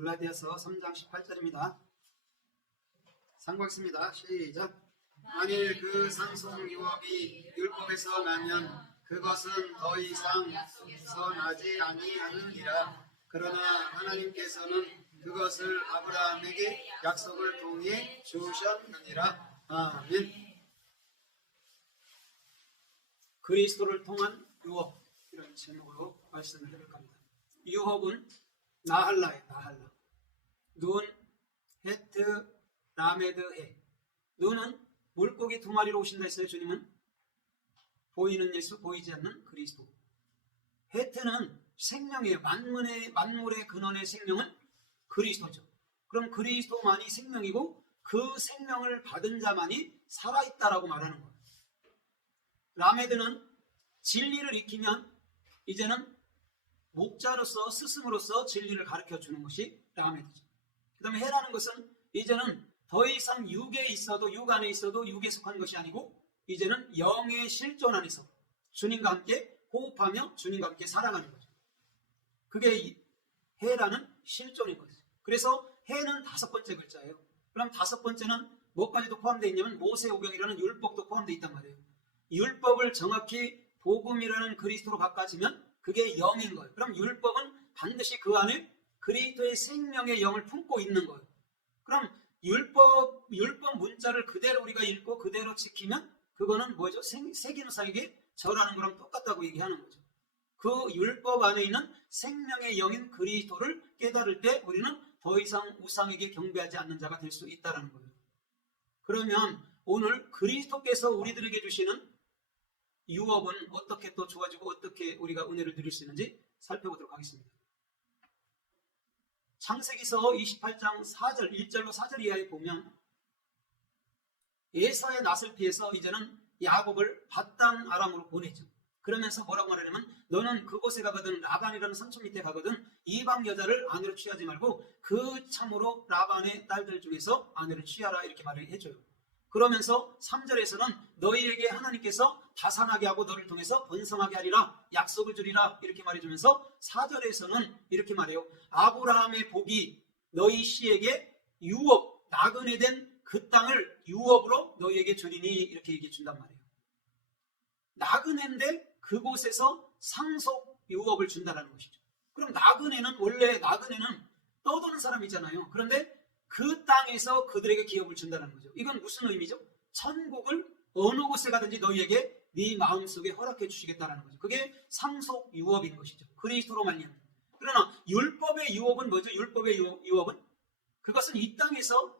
갈라디아서 3장 18절입니다. 상고하겠습니다. 시작. 만일 그 상속 유업이 율법에서 나면 그것은 더 이상 선하지 아니하느니라. 그러나 하나님께서는 그것을 아브라함에게 약속을 통해 주셨느니라. 아멘. 그리스도를 통한 유업, 이런 제목으로 말씀을 해볼까 합니다. 유업은 나할라예요. 나할라. 눈, 헤트, 라메드, 해. 눈은 물고기 두 마리로 오신다 했어요. 주님은 보이는 예수, 보이지 않는 그리스도. 헤트는 생명이에요. 만물의 근원의 생명은 그리스도죠. 그럼 그리스도만이 생명이고 그 생명을 받은 자만이 살아있다라고 말하는 거예요. 라메드는 진리를 익히면 이제는 목자로서 스승으로서 진리를 가르쳐 주는 것이 라메드죠. 그 다음에 해라는 것은 이제는 더 이상 육에 있어도 육 안에 있어도 육에 속한 것이 아니고 이제는 영의 실존 안에서 주님과 함께 호흡하며 주님과 함께 살아가는 거죠. 그게 해라는 실존인 거죠. 그래서 해는 5번째 글자예요. 그럼 5번째는 뭐까지도 포함되어 있냐면 모세오경이라는 율법도 포함되어 있단 말이에요. 율법을 정확히 복음이라는 그리스도로 바꿔지면 그게 영인 거예요. 그럼 율법은 반드시 그 안에 그리스도의 생명의 영을 품고 있는 거예요. 그럼 율법 문자를 그대로 우리가 읽고 그대로 지키면 그거는 뭐죠? 새기는 사에게 절하는 거랑 똑같다고 얘기하는 거죠. 그 율법 안에 있는 생명의 영인 그리스도를 깨달을 때 우리는 더 이상 우상에게 경배하지 않는 자가 될 수 있다는 거예요. 그러면 오늘 그리스도께서 우리들에게 주시는 유업은 어떻게 또 좋아지고 어떻게 우리가 은혜를 누릴 수 있는지 살펴보도록 하겠습니다. 창세기서 28장 4절, 1절로 4절 이하에 보면 에서의 낯을 피해서 이제는 야곱을 밧단 아람으로 보내죠. 그러면서 뭐라고 말하냐면 너는 그곳에 가거든 라반이라는 상처 밑에 가거든 이방 여자를 아내로 취하지 말고 그 참으로 라반의 딸들 중에서 아내를 취하라 이렇게 말을 해줘요. 그러면서 3절에서는 너희에게 하나님께서 다산하게 하고 너를 통해서 번성하게 하리라 약속을 주리라 이렇게 말해주면서 4절에서는 이렇게 말해요. 아브라함의 복이 너희 씨에게 유업, 나그네 된 그 땅을 유업으로 너희에게 주리니 이렇게 얘기해 준단 말이에요. 나그네인데 그곳에서 상속 유업을 준다는 것이죠. 그럼 원래 나그네는 떠도는 사람이잖아요. 그런데 그 땅에서 그들에게 기업을 준다는 거죠. 이건 무슨 의미죠? 천국을 어느 곳에 가든지 너희에게 네 마음속에 허락해 주시겠다는 거죠. 그게 상속 유업인 것이죠. 그리스도로 말미암아. 그러나 율법의 유업은 뭐죠? 율법의 유업은 그것은 이 땅에서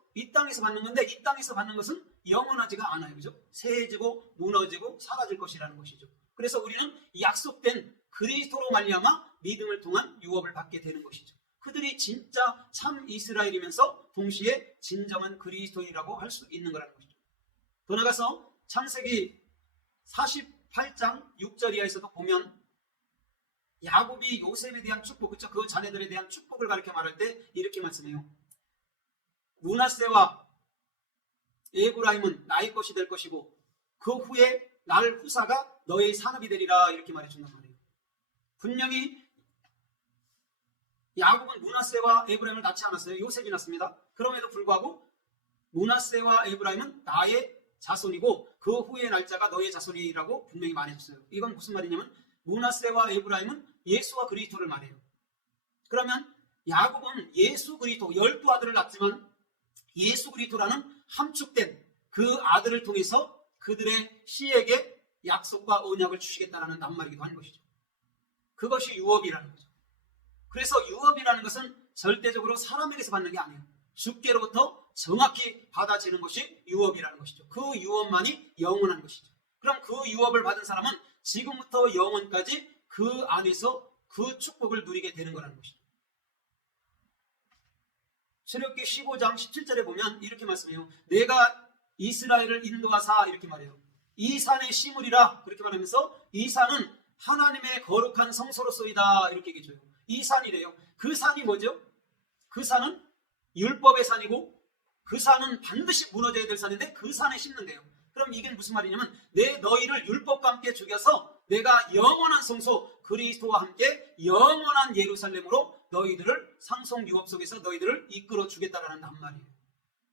받는 건데 이 땅에서 받는 것은 영원하지가 않아요. 그죠? 세해지고 무너지고 사라질 것이라는 것이죠. 그래서 우리는 약속된 그리스도로 말미암아 믿음을 통한 유업을 받게 되는 것이죠. 그들이 진짜 참 이스라엘이면서 동시에 진정한 그리스도인이라고 할 수 있는 거라는 것이죠. 더 나아가서 창세기 48장 6절 이하에서도 보면 야곱이 요셉에 대한 축복, 그쵸? 그 자녀들에 대한 축복을 가르쳐 말할 때 이렇게 말씀해요. 므낫세와 에브라임은 나의 것이 될 것이고 그 후에 날 후사가 너의 산업이 되리라 이렇게 말해준단 말이에요. 분명히 야곱은 므낫세와 에브라임을 낳지 않았어요. 요셉이 낳습니다. 그럼에도 불구하고 므낫세와 에브라임은 나의 자손이고 그 후의 날짜가 너의 자손이라고 분명히 말해줬어요. 이건 무슨 말이냐면 므낫세와 에브라임은 예수와 그리스도를 말해요. 그러면 야곱은 예수 그리스도 12아들을 낳지만 예수 그리스도라는 함축된 그 아들을 통해서 그들의 씨에게 약속과 언약을 주시겠다는 낱말이기도 한 것이죠. 그것이 유업이라는 거죠. 그래서 유업이라는 것은 절대적으로 사람에게서 받는 게 아니에요. 주께로부터 정확히 받아지는 것이 유업이라는 것이죠. 그 유업만이 영원한 것이죠. 그럼 그 유업을 받은 사람은 지금부터 영원까지 그 안에서 그 축복을 누리게 되는 거라는 것이죠. 출애굽기 15장 17절에 보면 이렇게 말씀해요. 내가 이스라엘을 인도하사 이렇게 말해요. 이 산에 심으리라 그렇게 말하면서 이 산은 하나님의 거룩한 성소로소이다 이렇게 얘기해줘요. 이 산이래요. 그 산이 뭐죠? 그 산은 율법의 산이고 그 산은 반드시 무너져야 될 산인데 그 산에 심는 거예요. 그럼 이게 무슨 말이냐면 너희를 율법과 함께 죽여서 내가 영원한 성소 그리스도와 함께 영원한 예루살렘으로 너희들을 상속 유업 속에서 너희들을 이끌어 주겠다라는 낱말이에요.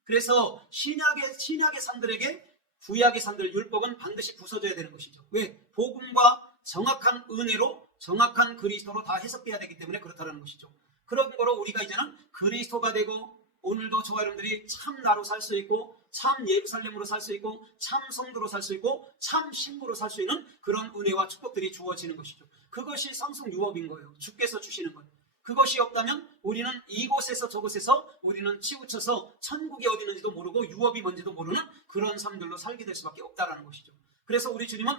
그래서 신약의 산들에게 구약의 산들 율법은 반드시 부서져야 되는 것이죠. 왜? 복음과 정확한 은혜로 정확한 그리스도로 다 해석돼야 되기 때문에 그렇다는 것이죠. 그런 거로 우리가 이제는 그리스도가 되고 오늘도 저와 여러분들이 참 나로 살 수 있고 참 예루살렘으로 살 수 있고 참 성도로 살 수 있고 참 신부로 살 수 있는 그런 은혜와 축복들이 주어지는 것이죠. 그것이 상속 유업인 거예요. 주께서 주시는 것. 그것이 없다면 우리는 이곳에서 저곳에서 우리는 치우쳐서 천국이 어디 있는지도 모르고 유업이 뭔지도 모르는 그런 삶들로 살게 될 수밖에 없다는 것이죠. 그래서 우리 주님은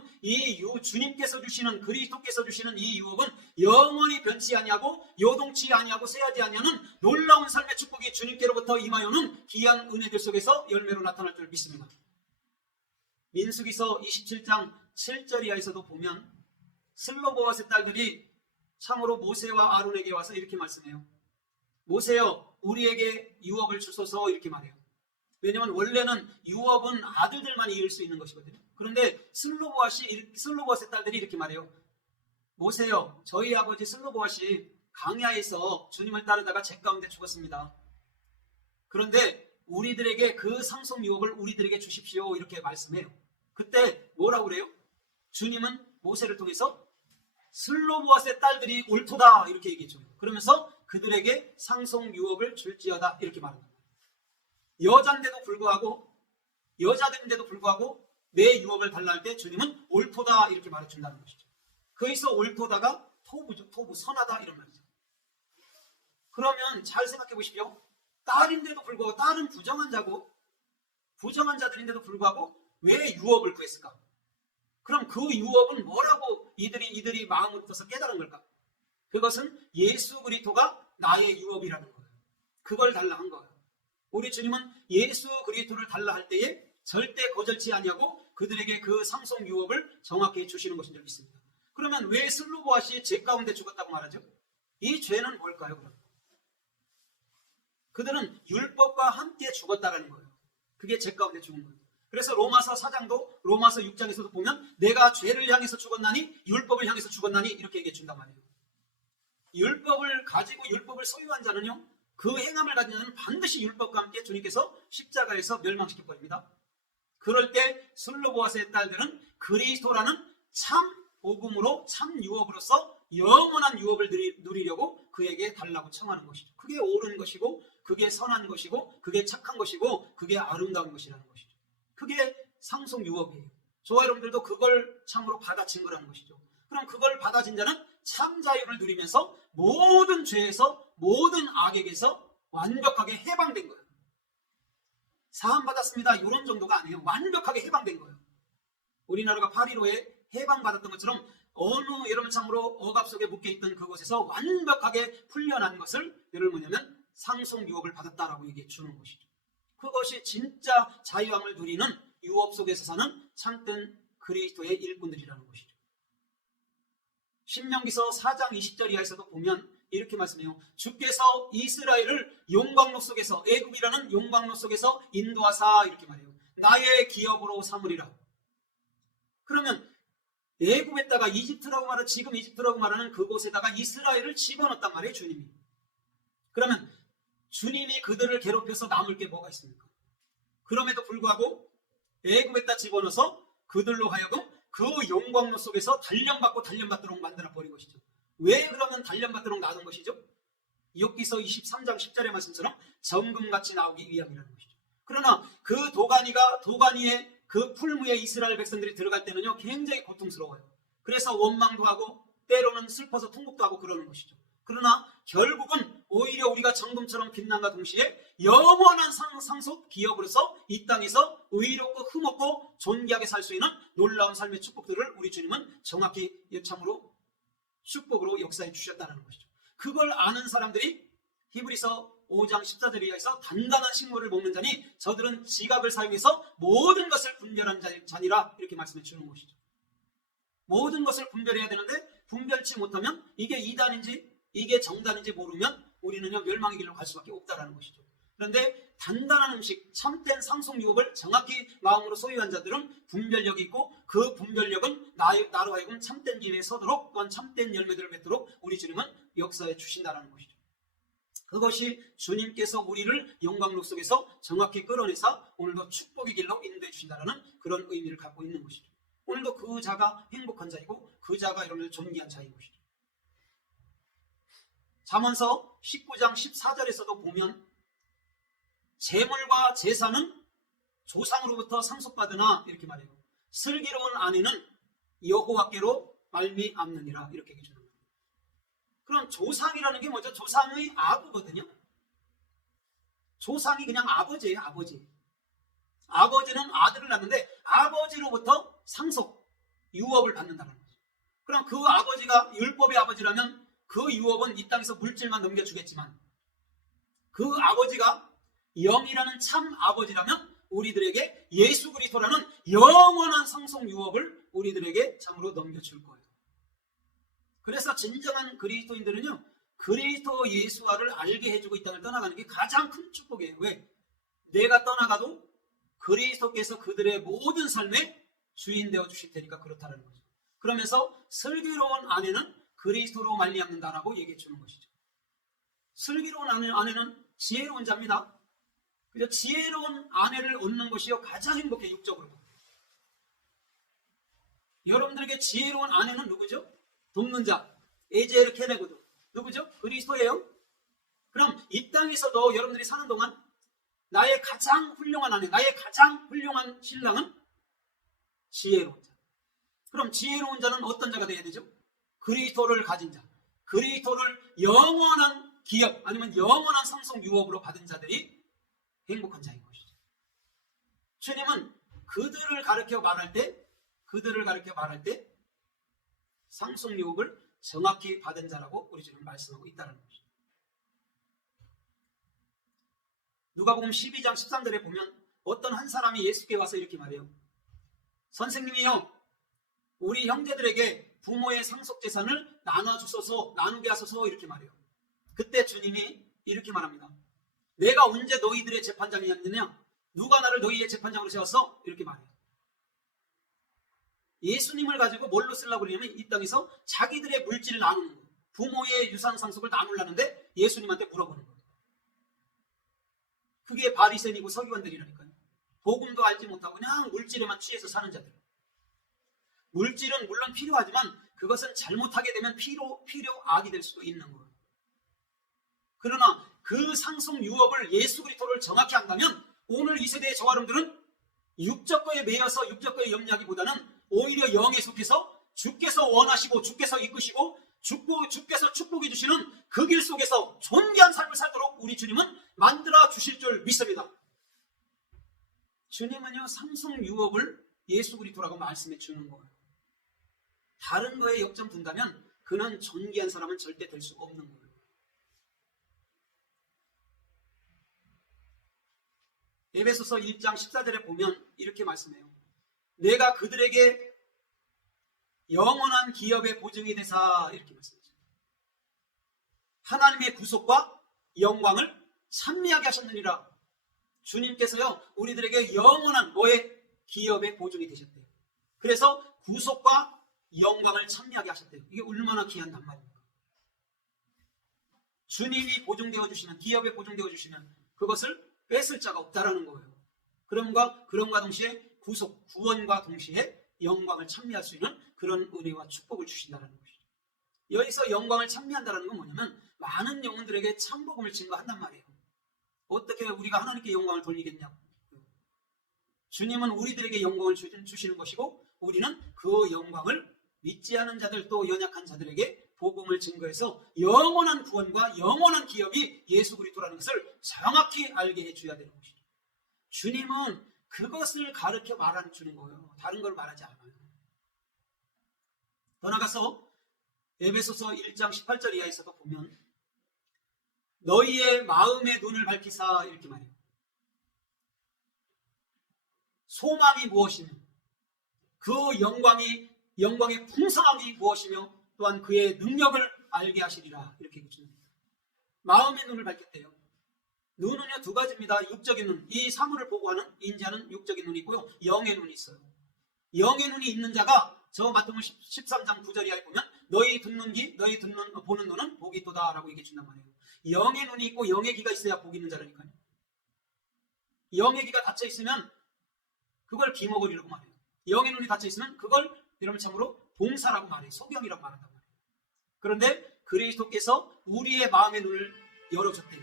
주님께서 주시는 그리스도께서 주시는 이 유업은 영원히 변치 아니하고 요동치 아니하고 쇠하지 아니하는 놀라운 삶의 축복이 주님께로부터 임하여는 귀한 은혜들 속에서 열매로 나타날 줄 믿습니다. 민수기서 27장 7절 이하에서도 보면 슬로보아스의 딸들이 참으로 모세와 아론에게 와서 이렇게 말씀해요. 모세여 우리에게 유업을 주소서 이렇게 말해요. 왜냐하면 원래는 유업은 아들들만이 이을 수 있는 것이거든요. 그런데 슬로보아스의 딸들이 이렇게 말해요. 모세여 저희 아버지 슬로보아스 강야에서 주님을 따르다가 제 가운데 죽었습니다. 그런데 우리들에게 그 상속 유업을 우리들에게 주십시오 이렇게 말씀해요. 그때 뭐라고 그래요? 주님은 모세를 통해서 슬로보아스의 딸들이 옳도다 이렇게 얘기했죠. 그러면서 그들에게 상속 유업을 줄지어다 이렇게 말합니다. 여자인데도 불구하고 내 유업을 달라 할 때 주님은 옳도다 이렇게 말해준다는 것이죠. 거기서 옳도다가 토부죠. 토부 선하다 이런 말이죠. 그러면 잘 생각해 보십시오. 딸인데도 불구하고 딸은 부정한 자고 부정한 자들인데도 불구하고 왜 유업을 구했을까? 그럼 그 유업은 뭐라고 이들이 마음을 떠서 깨달은 걸까? 그것은 예수 그리스도가 나의 유업이라는 거예요. 그걸 달라 한 거예요. 우리 주님은 예수 그리스도를 달라 할 때에 절대 거절치 아니하고 그들에게 그 상속 유업을 정확히 주시는 것인 줄 믿습니다. 그러면 왜 슬로보아스의 죄 가운데 죽었다고 말하죠? 이 죄는 뭘까요? 그럼? 그들은 율법과 함께 죽었다라는 거예요. 그게 죄 가운데 죽은 거예요. 그래서 로마서 4장도 로마서 6장에서도 보면 내가 죄를 향해서 죽었나니 율법을 향해서 죽었나니 이렇게 얘기해 준단 말이에요. 율법을 가지고 율법을 소유한 자는요. 그 행함을 가진 자는 반드시 율법과 함께 주님께서 십자가에서 멸망시켜버립니다. 그럴 때 슬로보아스의 딸들은 그리스도라는 참 복음으로 참 유업으로서 영원한 유업을 누리려고 그에게 달라고 청하는 것이죠. 그게 옳은 것이고 그게 선한 것이고 그게 착한 것이고 그게 아름다운 것이라는 것이죠. 그게 상속 유업이에요. 저와 여러분들도 그걸 참으로 받아친 거라는 것이죠. 그럼 그걸 받아진 자는 참 자유를 누리면서 모든 죄에서 모든 악에게서 완벽하게 해방된 거예요. 사함받았습니다. 이런 정도가 아니에요. 완벽하게 해방된 거예요. 우리나라가 8.15에 해방받았던 것처럼 어느 여러분 참으로 억압 속에 묶여있던 그곳에서 완벽하게 풀려난 것을 여러분 뭐냐면 상속 유업을 받았다라고 얘기해 주는 것이죠. 그것이 진짜 자유함을 누리는 유업 속에서 사는 참된 그리스도의 일꾼들이라는 것이죠. 신명기서 4장 20절 이하에서도 보면 이렇게 말씀해요. 주께서 이스라엘을 용광로 속에서 애굽이라는 용광로 속에서 인도하사 이렇게 말해요. 나의 기업으로 삼으리라. 그러면 애굽에다가 지금 이집트라고 말하는 그곳에다가 이스라엘을 집어넣었단 말이에요. 주님이. 그러면 주님이 그들을 괴롭혀서 남을 게 뭐가 있습니까? 그럼에도 불구하고 애굽에다 집어넣어서 그들로 하여금 그 영광로 속에서 단련받도록 만들어버린 것이죠. 왜 그러면 단련받도록 놔둔 것이죠? 욥기서 23장 10절의 말씀처럼 정금같이 나오기 위함이라는 것이죠. 그러나 그 도가니의 그 풀무에 이스라엘 백성들이 들어갈 때는요 굉장히 고통스러워요. 그래서 원망도 하고 때로는 슬퍼서 통곡도 하고 그러는 것이죠. 그러나 결국은 오히려 우리가 정금처럼 빛남과 동시에 영원한 상속 기업으로서 이 땅에서 의롭고 흠없고 존귀하게 살 수 있는 놀라운 삶의 축복들을 우리 주님은 정확히 참으로 축복으로 역사해 주셨다는 것이죠. 그걸 아는 사람들이 히브리서 5장 14절 이하에서 단단한 식물을 먹는 자니 저들은 지각을 사용해서 모든 것을 분별한 자니라 이렇게 말씀해 주는 것이죠. 모든 것을 분별해야 되는데 분별치 못하면 이게 이단인지 이게 정단인지 모르면 우리는요 멸망의 길로 갈 수밖에 없다는 것이죠. 그런데 단단한 음식, 참된 상속 유업을 정확히 마음으로 소유한 자들은 분별력이 있고 그 분별력은 나로 하여금 참된 길에 서도록 또한 참된 열매들을 맺도록 우리 주님은 역사해 주신다는 것이죠. 그것이 주님께서 우리를 영광록 속에서 정확히 끌어내서 오늘도 축복의 길로 인도해 주신다는 그런 의미를 갖고 있는 것이죠. 오늘도 그 자가 행복한 자이고 그 자가 여러분을 존귀한 자인 것이죠. 잠언서 19장 14절에서도 보면 재물과 재산은 조상으로부터 상속받으나 이렇게 말해요. 슬기로운 아내는 여호와께로 말미암느니라 이렇게 얘기해 주는 거예요. 그럼 조상이라는 게 뭐죠? 조상의 아부거든요. 조상이 그냥 아버지예요. 아버지. 아버지는 아들을 낳는데 아버지로부터 상속, 유업을 받는다는 거죠. 그럼 그 아버지가 율법의 아버지라면 그 유업은 이 땅에서 물질만 넘겨주겠지만 그 아버지가 영이라는 참 아버지라면 우리들에게 예수 그리스도라는 영원한 상속 유업을 우리들에게 참으로 넘겨줄 거예요. 그래서 진정한 그리스도인들은요, 그리스도 예수와를 알게 해주고 이 땅을 떠나가는 게 가장 큰 축복이에요. 왜? 내가 떠나가도 그리스도께서 그들의 모든 삶의 주인 되어 주실 테니까 그렇다는 거죠. 그러면서 슬기로운 아내는 그리스도로 말미암는다라고 얘기해 주는 것이죠. 슬기로운 아내는 지혜로운 자입니다. 그래서 지혜로운 아내를 얻는 것이요 가장 행복해. 육적으로. 여러분들에게 지혜로운 아내는 누구죠? 돕는 자, 에제르 케네고도 누구죠? 그리스도예요. 그럼 이 땅에서도 여러분들이 사는 동안 나의 가장 훌륭한 아내, 나의 가장 훌륭한 신랑은 지혜로운 자. 그럼 지혜로운 자는 어떤 자가 되어야 되죠? 그리스도를 가진 자, 그리스도를 영원한 기업 아니면 영원한 상속 유업으로 받은 자들이 행복한 자인 것이죠. 주님은 그들을 가르쳐 말할 때 상속 유업을 정확히 받은 자라고 우리 주님 말씀하고 있다는 것이죠. 누가복음 12장 13절에 보면 어떤 한 사람이 예수께 와서 이렇게 말해요. 선생님이요, 우리 형제들에게 부모의 상속 재산을 나누게 하소서 이렇게 말해요. 그때 주님이 이렇게 말합니다. 내가 언제 너희들의 재판장이었느냐? 누가 나를 너희의 재판장으로 세웠어? 이렇게 말해요. 예수님을 가지고 뭘로 쓰려고 그러냐면 이 땅에서 자기들의 물질을 나누는 거예요. 부모의 유산 상속을 나누려는데 예수님한테 물어보는 거예요. 그게 바리새인이고 서기관들이라니까요. 복음도 알지 못하고 그냥 물질에만 취해서 사는 자들. 물질은 물론 필요하지만 그것은 잘못하게 되면 필요악이 될 수도 있는 거예요. 그러나 그 상속 유업을 예수 그리스도를 정확히 한다면 오늘 이 세대의 저와 여러분들은 육적 거에 매여서 육적 거에 염려하기보다는 오히려 영에 속해서 주께서 원하시고 주께서 이끄시고 주께서 축복해 주시는 그 길 속에서 존귀한 삶을 살도록 우리 주님은 만들어 주실 줄 믿습니다. 주님은요, 상속 유업을 예수 그리스도라고 말씀해 주는 거예요. 다른 거에 역점 둔다면 그는 존귀한 사람은 절대 될 수 없는 거예요. 에베소서 1장 14절에 보면 이렇게 말씀해요. 내가 그들에게 영원한 기업의 보증이 되사 이렇게 말씀하죠. 하나님의 구속과 영광을 찬미하게 하셨느니라. 주님께서요, 우리들에게 영원한 뭐의 기업의 보증이 되셨대요. 그래서 구속과 영광을 찬미하게 하셨대요. 이게 얼마나 귀한 낱말입니까? 주님이 보증되어 주시면, 기업에 보증되어 주시면 그것을 뺏을 자가 없다라는 거예요. 그럼과 동시에 구원과 동시에 영광을 찬미할 수 있는 그런 은혜와 축복을 주신다는 것이죠. 여기서 영광을 찬미한다는 건 뭐냐면 많은 영혼들에게 참복음을 증거한단 말이에요. 어떻게 우리가 하나님께 영광을 돌리겠냐? 주님은 우리들에게 영광을 주시는 것이고 우리는 그 영광을 믿지 않은 자들 또 연약한 자들에게 복음을 증거해서 영원한 구원과 영원한 기업이 예수 그리스도라는 것을 정확히 알게 해줘야 되는 것이죠. 주님은 그것을 가르쳐 말하는 주는 거예요. 다른 걸 말하지 않아요. 더 나가서 에베소서 1장 18절 이하에서도 보면 너희의 마음의 눈을 밝히사 이렇게 말해요. 소망이 무엇이며 그 영광의 풍성함이 무엇이며 또한 그의 능력을 알게 하시리라 이렇게 얘기합니다. 마음의 눈을 밝혔대요. 눈은요 두 가지입니다. 육적인 눈, 이 사물을 보고 하는 인지하는 육적인 눈이 있고요, 영의 눈이 있어요. 영의 눈이 있는 자가 저 마태복음 13장 9절 이하에 보면 너희 보는 눈은 복이 있도다라고 얘기해 준단 말이에요. 영의 눈이 있고 영의 귀가 있어야 복이 있는 자라니까요. 영의 귀가 닫혀 있으면 그걸 귀머거리라고 말해요. 영의 눈이 닫혀 있으면 그걸 여러분 참으로 봉사라고 말해요. 소경이라고 말한단 말이에요. 그런데 그리스도께서 우리의 마음의 눈을 열어줬대요.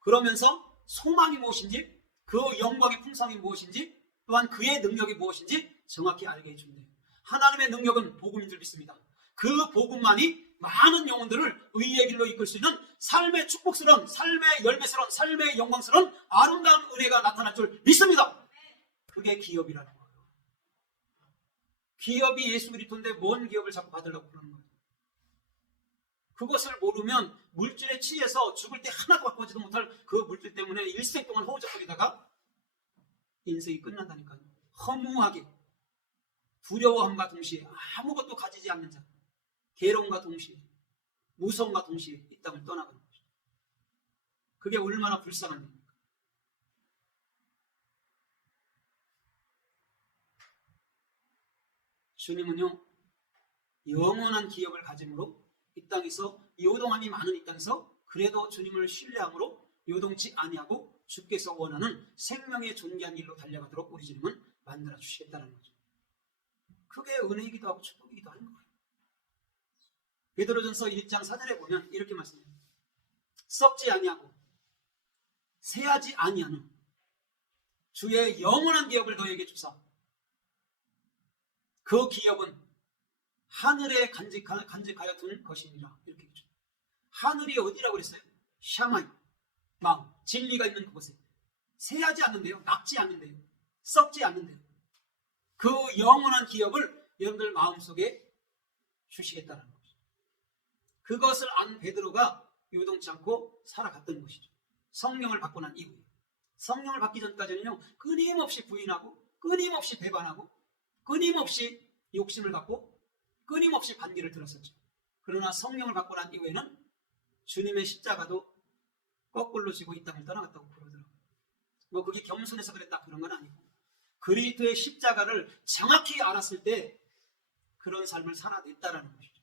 그러면서 소망이 무엇인지, 그 영광의 풍성이 무엇인지, 또한 그의 능력이 무엇인지 정확히 알게 해준대요. 하나님의 능력은 복음인 줄 믿습니다. 그 복음만이 많은 영혼들을 의의 길로 이끌 수 있는 삶의 축복스러운, 삶의 열매스러운, 삶의 영광스러운 아름다운 은혜가 나타날 줄 믿습니다. 그게 기업이라는 거예요. 기업이 예수 그리스도인데 뭔 기업을 자꾸 받으려고 그러는 거예요. 그것을 모르면 물질에 취해서 죽을 때 하나도 바꾸지도 못할 그 물질 때문에 일생 동안 허우적거리다가 인생이 끝난다니까요. 허무하게 두려워함과 동시에 아무것도 가지지 않는 자, 괴로움과 동시에 무서움과 동시에 이 땅을 떠나가는 거죠. 그게 얼마나 불쌍한 일입니까? 주님은요, 영원한 기업을 가짐으로 이 땅에서 요동함이 많은 이 땅에서 그래도 주님을 신뢰함으로 요동치 아니하고 주께서 원하는 생명의 존귀한 길로 달려가도록 우리 주님은 만들어 주시겠다는 거죠. 그게 은혜이기도 하고 축복이기도 한 거예요. 베드로전서 1장 4절에 보면 이렇게 말씀합니다. 썩지 아니하고 새하지 아니하는 주의 영원한 기업을 너에게 주사 그 기업은 하늘에 간직하여 둔 것이니라. 이렇게 했죠. 하늘이 어디라고 그랬어요? 샤마이, 마음, 진리가 있는 그곳에 새하지 않는데요, 낙지 않는데요, 썩지 않는데요. 그 영원한 기업을 여러분들 마음속에 주시겠다는 거죠. 그것을 안 베드로가 요동치 않고 살아갔던 것이죠. 성령을 받고 난 이후에. 성령을 받기 전까지는요, 끊임없이 부인하고 끊임없이 배반하고 끊임없이 욕심을 갖고 끊임없이 반기를 들었었죠. 그러나 성령을 받고 난 이후에는 주님의 십자가도 거꾸로 지고 이 땅을 떠나갔다고 그러더라고요. 뭐 그게 겸손해서 그랬다 그런 건 아니고 그리스도의 십자가를 정확히 알았을 때 그런 삶을 살아냈다라는 것이죠.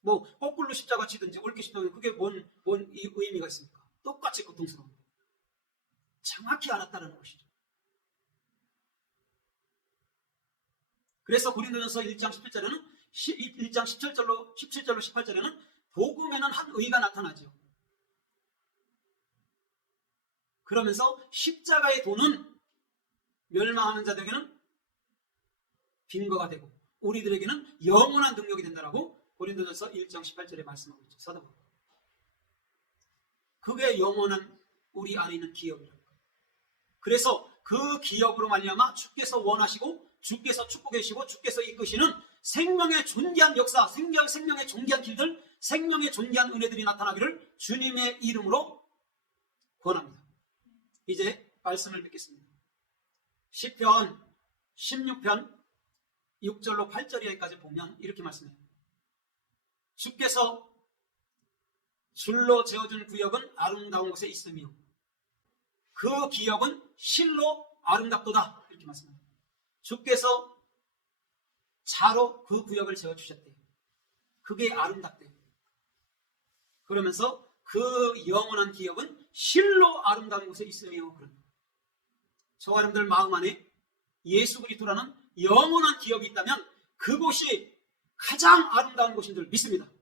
뭐 거꾸로 십자가 치든지 옳게 십자가 그게 뭔 의미가 있습니까? 똑같이 고통스러운데 정확히 알았다는 것이죠. 그래서 고린도전서 1장 17절에는 1장 17절로 18절에는 복음에는 한 의가 나타나죠. 그러면서 십자가의 도는 멸망하는 자들에게는 빈거가 되고 우리들에게는 영원한 능력이 된다라고 고린도전서 1장 18절에 말씀하고 있죠. 사도 바울. 그게 영원한 우리 안에 있는 기업이라는 거예요. 그래서 그 기업으로 말미암아 주께서 원하시고 주께서 축복해 주시고 주께서 이끄시는 생명의 존귀한 역사, 생명의 존귀한 길들, 생명의 존귀한 은혜들이 나타나기를 주님의 이름으로 권합니다. 이제 말씀을 뵙겠습니다. 시편 16편 6절로 8절 이하까지 보면 이렇게 말씀해요. 주께서 줄로 재어준 구역은 아름다운 곳에 있으며 그 기업은 실로 아름답도다. 이렇게 말씀합니다. 주께서 자로 그 구역을 재어주셨대요. 그게 아름답대요. 그러면서 그 영원한 기업은 실로 아름다운 곳에 있으며 저와 여러분들 마음 안에 예수 그리스도라는 영원한 기업이 있다면 그곳이 가장 아름다운 곳인 줄 믿습니다.